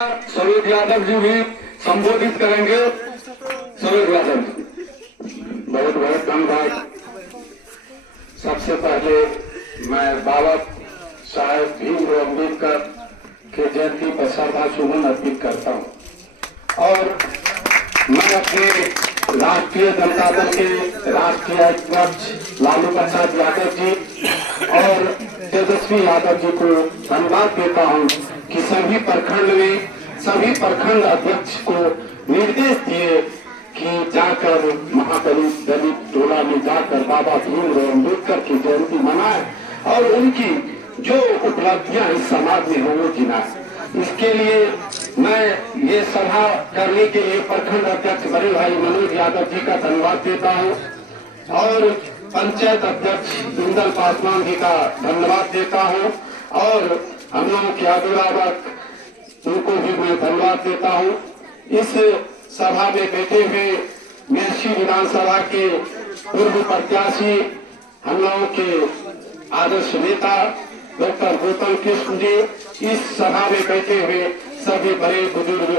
सुरेश यादव जी भी संबोधित करेंगे। सुरेश यादव जी, बहुत बहुत धन्यवाद। सबसे पहले मैं बाबा साहेब भीमराव अम्बेडकर के जयंती पर श्रद्धा सुमन अर्पित करता हूं और मैं अपने राष्ट्रीय जनता दल के राष्ट्रीय अध्यक्ष लालू प्रसाद यादव जी और तेजस्वी यादव जी को धन्यवाद देता हूं कि सभी प्रखंड अध्यक्ष को निर्देश दिए कि जाकर महादलित दलित टोला में जाकर बाबा भीमराव अम्बेडकर की जयंती मनाए और उनकी जो उपलब्धियां इस समाज में हो वो गिनाए। इसके लिए मैं ये सभा करने के लिए प्रखंड अध्यक्ष बड़े भाई मनोज यादव जी का धन्यवाद देता हूँ और पंचायत अध्यक्ष इंदल पासवान जी का धन्यवाद देता हूँ और हम लोगों के अभिभावक उनको भी मैं धन्यवाद देता हूँ। इस सभा में बैठे हुए मेरसी विधानसभा के पूर्व प्रत्याशी हम लोगों के आदर्श नेता डॉक्टर गौतम कृष्ण जी, इस सभा में बैठे हुए सभी बड़े बुजुर्ग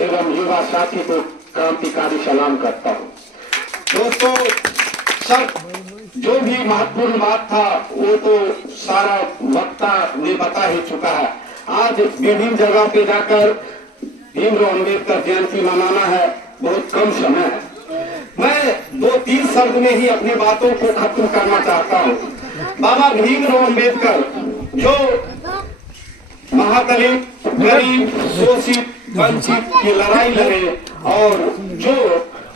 एवं युवा साथी को क्रांतिकारी सलाम करता हूँ। दोस्तों, सब जो भी महत्वपूर्ण बात था वो तो सारा वक्ता ने बता ही चुका है। आज विभिन्न जगह पे जाकर भीमराव अम्बेडकर जयंती मनाना है, बहुत कम समय है। मैं 2-3 शब्द में ही अपनी बातों को खत्म करना चाहता हूँ। बाबा भीमराव अम्बेडकर जो महादलित, गरीब, शोषित, वंचित की लड़ाई लड़े और जो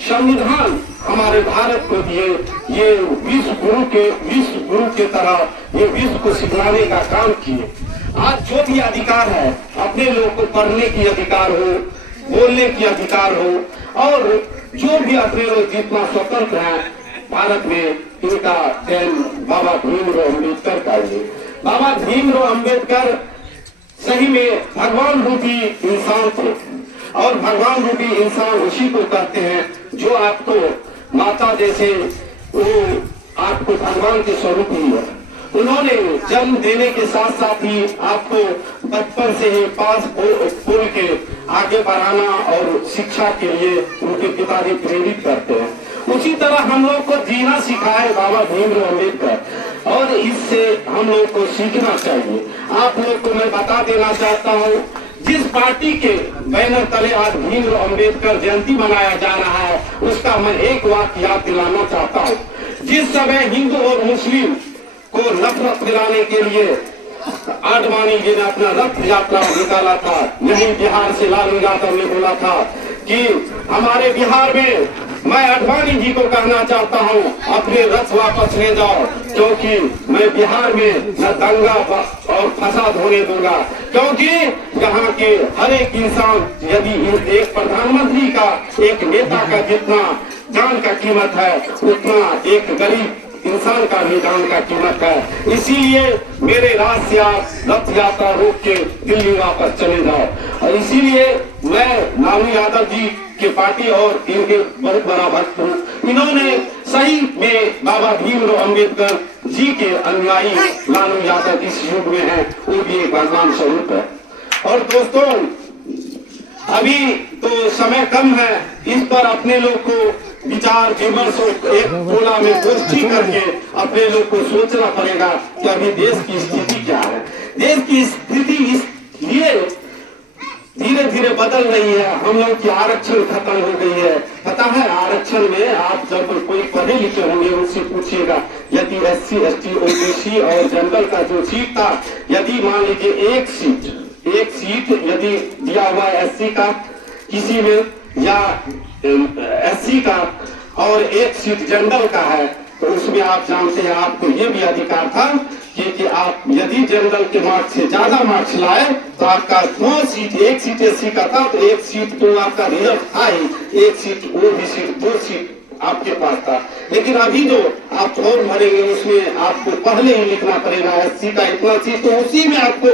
संविधान हमारे भारत को दिए, ये विश्व गुरु के तरह ये विश्व को सिखलाने का काम किए। आज जो भी अधिकार है, अपने लोगों को पढ़ने की अधिकार हो, बोलने की अधिकार हो और जो भी अपने लोग जितना स्वतंत्र है भारत में, इनका जन्म बाबा भीमराव अम्बेडकर का है। बाबा भीमराव अम्बेडकर सही में भगवान रूपी इंसान थे और भगवान रूपी इंसान उसी को कहते हैं जो आपको माता जैसे वो आपको भगवान के स्वरूप ही है। उन्होंने जन्म देने के साथ साथ ही आपको बचपन से ही पास पुल के आगे बढ़ाना और शिक्षा के लिए उनके पिताजी प्रेरित करते हैं। उसी तरह हम लोग को जीना सिखाए बाबा भीमराव अम्बेडकर और इससे हम लोग को सीखना चाहिए। आप लोग को मैं बता देना चाहता हूँ, जिस पार्टी के बैनर तले आज भीमराव अम्बेडकर जयंती मनाया जा रहा है उसका मैं एक वाक्य याद दिलाना चाहता हूँ। जिस समय हिंदू और मुस्लिम को नफरत दिलाने के लिए आडवाणी जी ने अपना रथ यात्रा निकाला था, यही बिहार से लालू यादव ने बोला था कि हमारे बिहार में मैं आडवाणी जी को कहना चाहता हूँ अपने रथ वापस ले जाओ, क्योंकि मैं बिहार में न दंगा और फसाद होने दूंगा। क्योंकि यहाँ के हर एक इंसान, यदि एक प्रधानमंत्री का, एक नेता का जितना जान का कीमत है उतना एक गरीब इंसान का भी जान का कीमत है। इसीलिए मेरे राज से आप रथ यात्रा रोक के दिल्ली वापस चले जाओ। और इसीलिए मैं लालू यादव जी के पार्टी और इनके बहुत बड़ा भक्त हूँ। इन्होंने सही में बाबा भीमराव अम्बेडकर जी के अनुयायी लालू यादव इस युग में है, वो भी एक भगवान स्वरूप है। और दोस्तों, अभी तो समय कम है, इस पर अपने लोग को विचार विमर्श एक टोला में गोष्ठी करके अपने लोग को सोचना पड़ेगा कि अभी देश की स्थिति क्या है। देश की स्थिति इसलिए धीरे धीरे बदल रही है। हम लोग की आरक्षण खत्म हो गई है। पता है, आरक्षण में आप जब कोई पढ़े लिखे होंगे उनसे पूछिएगा, यदि SC, ST, OBC और जनरल का जो सीट था, यदि मान लीजिए एक सीट यदि दिया हुआ SC का किसी में या SC का और एक सीट जनरल का है, तो उसमें आप जानते हैं आपको ये भी अधिकार था कि आप यदि जनरल के मार्क्स से ज्यादा मार्क्स लाए तो आपका एक सीट SC का था तो एक सीट तो आपका रिजर्व था ही, एक सीट OBC, 2 सीट आपके पास था। लेकिन अभी जो आप फॉर्म भरेंगे उसमें आपको पहले ही लिखना पड़ेगा SC का इतना सीट, तो उसी में आपको